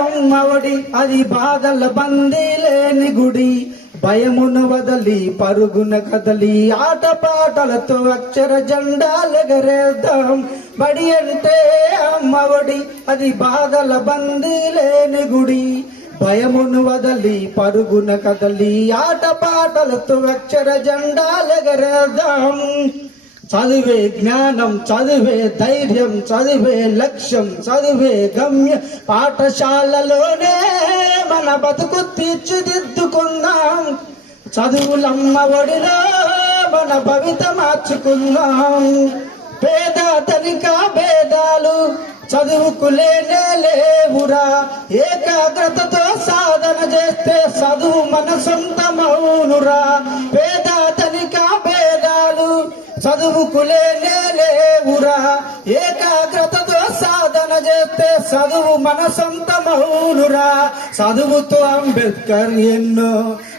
అమ్మఒడి అది బాధల బందీ లేని గుడి, భయమును వదలి పరుగున కదలి ఆటపాటలతో అక్షర జెండాలెగరేద్దాం. బడి అంటే అమ్మఒడి అది బాధల బందీ లేని గుడి, భయమును వదలి పరుగున కదలి ఆటపాటలతో అక్షర జెండాలెగరేద్దాం. చదివే జ్ఞానం, చదివే ధైర్యం, చదివే లక్ష్యం, చదివే గమ్యం. పాఠశాలలోనే మన బతుకు తీర్చిదిద్దుకుందాం. చదువులమ్మ ఒడిలో మన భవిత మార్చుకుందాం. పేద ధనిక భేదాలు చదువుకు లేనే లేవురా, ఏకాగ్రతతో సాధన చేస్తే చదువు మన సొంతమౌనురా. పేద ధనిక భేదాలు చదువుకు లేనే లేవురా, ఏకాగ్రతతో సాధన చేస్తే చదువు మన సొంతమౌనురా. చదువుతో అంబేద్కర్ ఎన్నో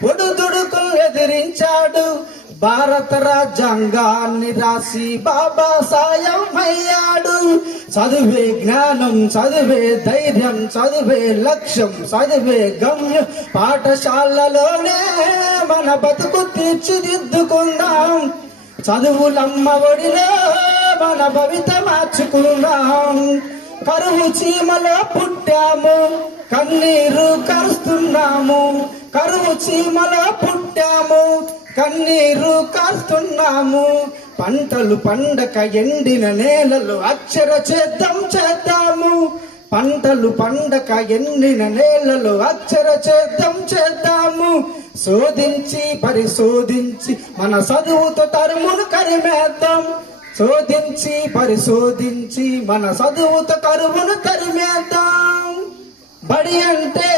ఒడుదుడుకులు ఎదిరించాడు, భారత రాజ్యాంగాన్ని రాసి బాబా సాయం అయ్యాడు. చదువే జ్ఞానం, చదివే ధైర్యం, చదివే లక్ష్యం, చదివే గమ్యం. పాఠశాలలోనే మన బతుకు తీర్చిదిద్దుకుందాం. చదువులమ్మ ఒడిలో మన భవిత మార్చుకుందాం. కరువు చీమలో పుట్టాము, కన్నీరు కరుస్తున్నాము. కరువు చీమలో పుట్టాము, కన్నీరు కాస్తున్నాము. పంటలు పండక ఎండిన నేలలు అక్షర చేద్దాం చేద్దాము. పంటలు పండక ఎండిన నేలలు అక్షర చేద్దాము. శోధించి పరిశోధించి మన చదువుతో తరుమును కరిమేద్దాం. శోధించి పరిశోధించి మన చదువుతో కరువును తరిమేద్దాం. బడి అంటే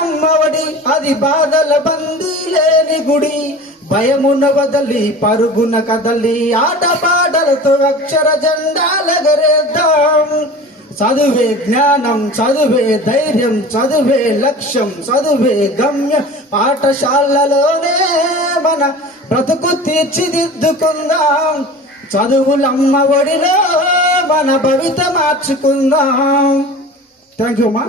అమ్మఒడి అది బాధల బందీ లేని గుడి, భయమున వదలి పరుగున కదలి ఆటపాటలతో అక్షర జెండాలెగరేద్దాం. చదువే జ్ఞానం, చదువే ధైర్యం, చదువే లక్ష్యం, చదువే గమ్యం. పాఠశాలలోనే మన బ్రతుకు తీర్చిదిద్దుకుందాం. చదువులమ్మ ఒడిలో మన భవిత మార్చుకుందాం. థ్యాంక్ యూ అమ్మా.